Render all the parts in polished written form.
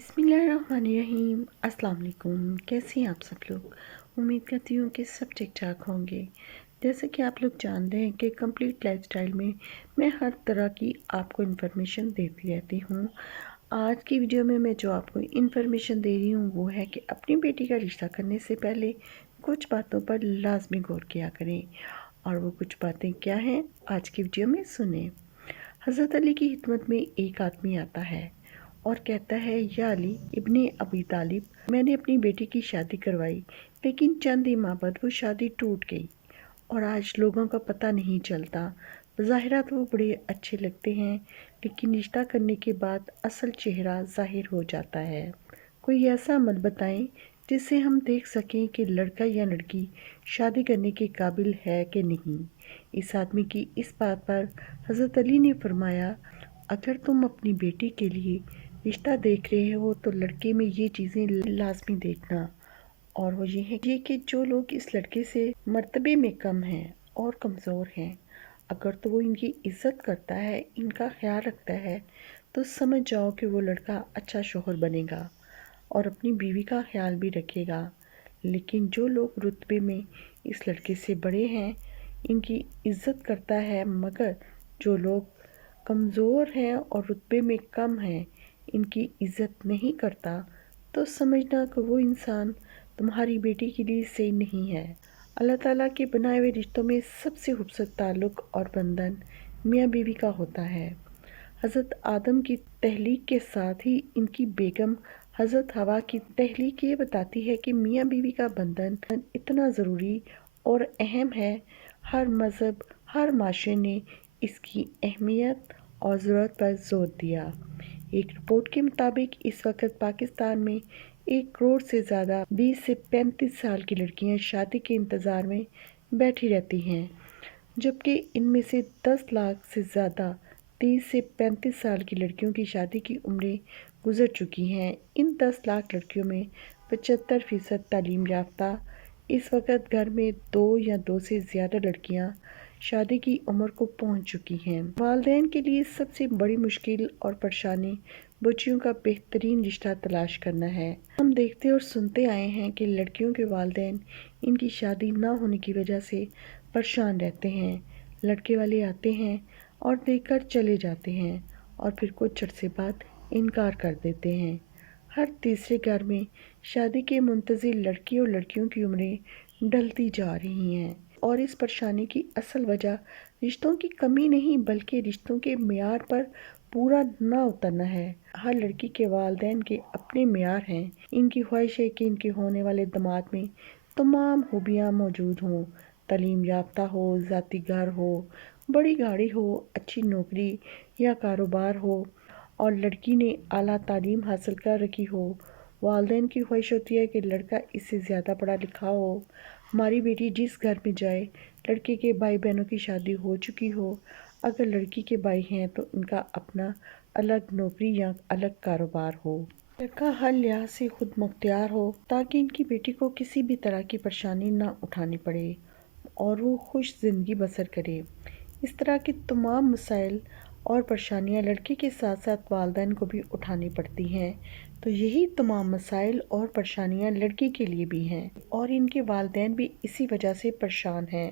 बिस्मिल्लाहिर्रहमानिर्रहीम। अस्सलाम वालेकुम। कैसे हैं आप सब लोग? उम्मीद करती हूँ कि सब ठीक ठाक होंगे। जैसे कि आप लोग जानते हैं कि कंप्लीट लाइफस्टाइल में मैं हर तरह की आपको इन्फॉर्मेशन देती रहती हूँ। आज की वीडियो में मैं जो आपको इन्फॉर्मेशन दे रही हूँ वो है कि अपनी बेटी का रिश्ता करने से पहले कुछ बातों पर लाजमी गौर किया करें। और वो कुछ बातें क्या हैं, आज की वीडियो में सुने। हज़रत अली की खिदमत में एक आदमी आता है और कहता है, या अली इब्ने अबी तालिब, मैंने अपनी बेटी की शादी करवाई, लेकिन चंद ही माह बाद वो शादी टूट गई और आज लोगों का पता नहीं चलता। ज़ाहिरा तो वो बड़े अच्छे लगते हैं, लेकिन रिश्ता करने के बाद असल चेहरा ज़ाहिर हो जाता है। कोई ऐसा अमल बताएं जिससे हम देख सकें कि लड़का या लड़की शादी करने के काबिल है कि नहीं। इस आदमी की इस बात पर हज़रत अली ने फरमाया, अगर तुम अपनी बेटी के लिए रिश्ता देख रहे हो तो लड़के में ये चीज़ें लाजमी देखना। और वो ये है कि जो लोग इस लड़के से मर्तबे में कम हैं और कमज़ोर हैं, अगर तो वो इनकी इज्जत करता है, इनका ख्याल रखता है, तो समझ जाओ कि वो लड़का अच्छा शौहर बनेगा और अपनी बीवी का ख्याल भी रखेगा। लेकिन जो लोग रुतबे में इस लड़के से बड़े हैं, इनकी इज्जत करता है, मगर जो लोग कमज़ोर हैं और रुतबे में कम हैं, इनकी इज्जत नहीं करता, तो समझना कि वो इंसान तुम्हारी बेटी के लिए सही नहीं है। अल्लाह ताला के बनाए हुए रिश्तों में सबसे खूबसूरत ताल्लुक़ और बंधन मियाँ बीवी का होता है। हज़रत आदम की तहलीक के साथ ही इनकी बेगम हज़रत हवा की तहलीक ये बताती है कि मियाँ बीवी का बंधन इतना ज़रूरी और अहम है। हर मज़हब, हर माशरे ने इसकी अहमियत और ज़रूरत पर जोर दिया। एक रिपोर्ट के मुताबिक इस वक्त पाकिस्तान में 1 करोड़ से ज़्यादा 20 से 35 साल की लड़कियां शादी के इंतज़ार में बैठी रहती हैं, जबकि इनमें से 10 लाख से ज़्यादा 30 से 35 साल की लड़कियों की शादी की उम्रें गुजर चुकी हैं। इन 10 लाख लड़कियों में 75% तालीम याफ्ता। इस वक्त घर में 2 या 2 से ज़्यादा लड़कियां शादी की उम्र को पहुंच चुकी हैं। वालिदैन के लिए सबसे बड़ी मुश्किल और परेशानी बच्चियों का बेहतरीन रिश्ता तलाश करना है। हम देखते और सुनते आए हैं कि लड़कियों के वालिदैन इनकी शादी ना होने की वजह से परेशान रहते हैं। लड़के वाले आते हैं और देखकर चले जाते हैं और फिर कुछ अरसे बाद इनकार कर देते हैं। हर तीसरे घर में शादी के मुंतज़िर लड़की और लड़कियों की उम्रें ढलती जा रही हैं और इस परेशानी की असल वजह रिश्तों की कमी नहीं, बल्कि रिश्तों के मेयार पर पूरा ना उतरना है। हर लड़की के वालिदैन के अपने मेयार हैं। इनकी ख्वाहिश है कि इनके होने वाले दामाद में तमाम खूबियाँ मौजूद हों, तालीम याफ्ता हो, ज़ाती घर हो, बड़ी गाड़ी हो, अच्छी नौकरी या कारोबार हो और लड़की ने आला तालीम हासिल कर रखी हो। वालिदैन की ख्वाहिश होती है कि लड़का इससे ज़्यादा पढ़ा लिखा हो। हमारी बेटी जिस घर में जाए, लड़के के भाई बहनों की शादी हो चुकी हो। अगर लड़की के भाई हैं तो इनका अपना अलग नौकरी या अलग कारोबार हो। लड़का हर लिहाज से खुद मुख्तियार हो ताकि इनकी बेटी को किसी भी तरह की परेशानी ना उठानी पड़े और वो खुश ज़िंदगी बसर करे। इस तरह की तमाम मसाइल और परेशानियां लड़के के साथ साथ वालिदैन को भी उठानी पड़ती हैं। तो यही तमाम मसाइल और परेशानियां लड़की के लिए भी हैं और इनके वालिदैन भी इसी वजह से परेशान हैं।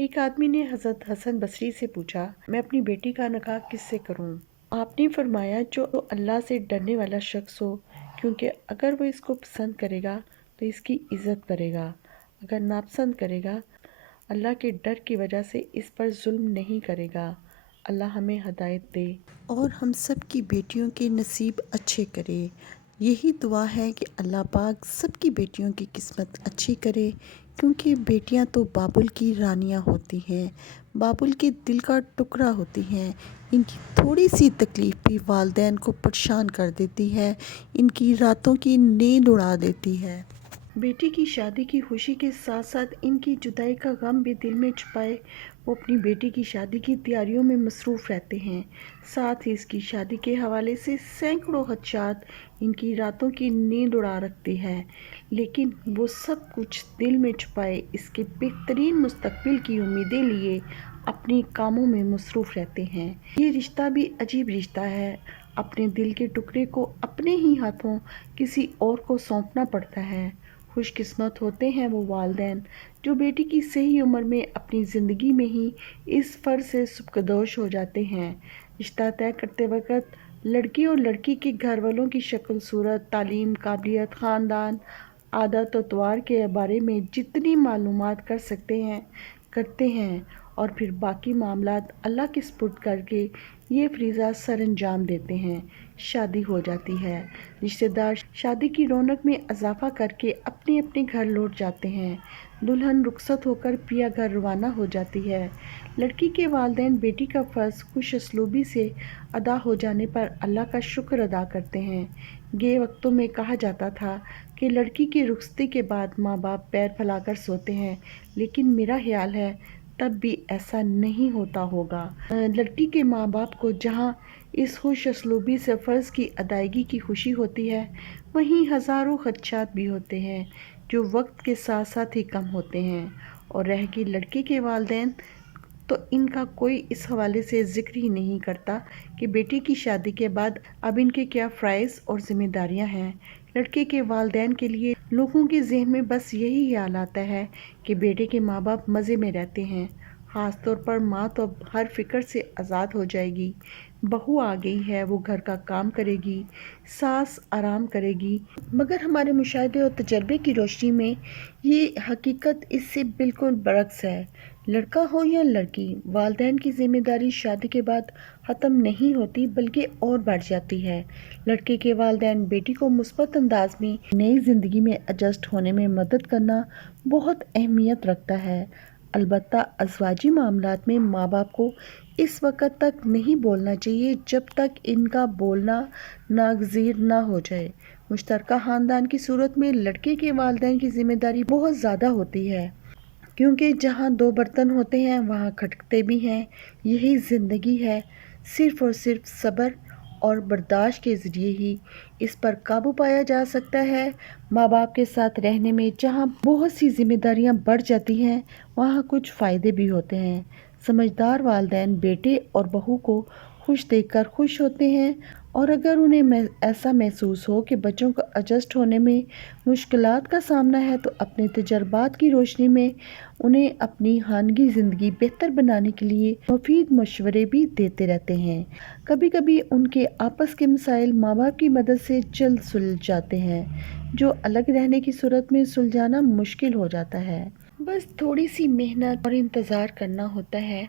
एक आदमी ने हज़रत हसन बसरी से पूछा, मैं अपनी बेटी का निकाह किससे करूं? आपने फरमाया, जो अल्लाह से डरने वाला शख्स हो, क्योंकि अगर वो इसको पसंद करेगा तो इसकी इज़्ज़त करेगा, अगर नापसंद करेगा अल्लाह के डर की वजह से इस पर जुल्म नहीं करेगा। अल्लाह हमें हदायत दे और हम सब की बेटियों के नसीब अच्छे करे। यही दुआ है कि अल्लाह पाक सबकी बेटियों की किस्मत अच्छी करे, क्योंकि बेटियां तो बाबुल की रानियां होती हैं, बाबुल के दिल का टुकड़ा होती हैं। इनकी थोड़ी सी तकलीफ़ भी वालिदैन को परेशान कर देती है, इनकी रातों की नींद उड़ा देती है। बेटी की शादी की खुशी के साथ साथ इनकी जुदाई का गम भी दिल में छुपाए वो अपनी बेटी की शादी की तैयारियों में मसरूफ़ रहते हैं। साथ ही इसकी शादी के हवाले से सैकड़ों खदशात इनकी रातों की नींद उड़ा रखते हैं, लेकिन वो सब कुछ दिल में छुपाए इसके बेहतरीन मुस्तकबिल की उम्मीदें लिए अपने कामों में मसरूफ़ रहते हैं। ये रिश्ता भी अजीब रिश्ता है। اپنے دل کے ٹکڑے کو اپنے ہی ہاتھوں کسی اور کو سونپنا پڑتا ہے۔ خوش قسمت ہوتے ہیں وہ والدین جو بیٹی کی صحیح عمر میں اپنی زندگی میں ہی اس فرض سے سبکدوش ہو جاتے ہیں۔ رشتہ طے کرتے وقت لڑکی اور لڑکی کے گھر والوں کی شکل صورت، تعلیم، قابلیت، خاندان، عادات و اطوار کے بارے میں جتنی معلومات کر سکتے ہیں کرتے ہیں، اور پھر باقی معاملات اللہ کے سپرد کر کے یہ فریضہ سر انجام دیتے ہیں۔ شادی ہو جاتی ہے۔ رشتہ دار شادی کی رونق میں اضافہ کر کے اپنے اپنے گھر لوٹ جاتے ہیں۔ دلہن رخصت ہو کر پیا گھر روانہ ہو جاتی ہے۔ لڑکی کے والدین بیٹی کا فرض خوش اسلوبی سے ادا ہو جانے پر اللہ کا شکر ادا کرتے ہیں۔ گئے وقتوں میں کہا جاتا تھا کہ لڑکی کی رخصتی کے بعد ماں باپ پیر پھیلا کر سوتے ہیں، لیکن میرا خیال ہے تب بھی ایسا نہیں ہوتا ہوگا۔ لڑکی کے ماں باپ کو جہاں اس خوش اسلوبی سے فرض کی ادائیگی کی خوشی ہوتی ہے، وہیں ہزاروں خدشات بھی ہوتے ہیں جو وقت کے ساتھ ساتھ ہی کم ہوتے ہیں۔ اور رہ گئی لڑکی کے والدین، تو ان کا کوئی اس حوالے سے ذکر ہی نہیں کرتا کہ بیٹی کی شادی کے بعد اب ان کے کیا فرائض اور ذمہ داریاں ہیں۔ لڑکے کے والدین کے لیے لوگوں کے ذہن میں بس یہی خیال آتا ہے کہ بیٹے کے ماں باپ مزے میں رہتے ہیں، خاص طور پر ماں تو اب ہر فکر سے آزاد ہو جائے گی، بہو آ گئی ہے، وہ گھر کا کام کرے گی، ساس آرام کرے گی۔ مگر ہمارے مشاہدے اور تجربے کی روشنی میں یہ حقیقت اس سے بالکل برعکس ہے۔ لڑکا ہو یا لڑکی، والدین کی ذمہ داری شادی کے بعد ختم نہیں ہوتی بلکہ اور بڑھ جاتی ہے۔ لڑکے کے والدین بیٹی کو مثبت انداز میں نئی زندگی میں ایڈجسٹ ہونے میں مدد کرنا بہت اہمیت رکھتا ہے۔ البتہ ازواجی معاملات میں ماں باپ کو اس وقت تک نہیں بولنا چاہیے جب تک ان کا بولنا ناگزیر نہ ہو جائے۔ مشترکہ خاندان کی صورت میں لڑکے کے والدین کی ذمہ داری بہت زیادہ ہوتی ہے، کیونکہ جہاں دو برتن ہوتے ہیں وہاں کھٹکتے بھی ہیں۔ یہی زندگی ہے، صرف اور صرف صبر اور برداشت کے ذریعے ہی اس پر قابو پایا جا سکتا ہے۔ ماں باپ کے ساتھ رہنے میں جہاں بہت سی ذمہ داریاں بڑھ جاتی ہیں، وہاں کچھ فائدے بھی ہوتے ہیں۔ سمجھدار والدین بیٹے اور بہو کو خوش دیکھ کر خوش ہوتے ہیں، اور اگر انہیں ایسا محسوس ہو کہ بچوں کو ایڈجسٹ ہونے میں مشکلات کا سامنا ہے تو اپنے تجربات کی روشنی میں انہیں اپنی خانگی زندگی بہتر بنانے کے لیے مفید مشورے بھی دیتے رہتے ہیں۔ کبھی کبھی ان کے آپس کے مسائل ماں باپ کی مدد سے جلد سلجھ جاتے ہیں، جو الگ رہنے کی صورت میں سلجھانا مشکل ہو جاتا ہے۔ بس تھوڑی سی محنت اور انتظار کرنا ہوتا ہے۔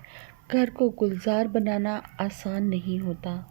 گھر کو گلزار بنانا آسان نہیں ہوتا۔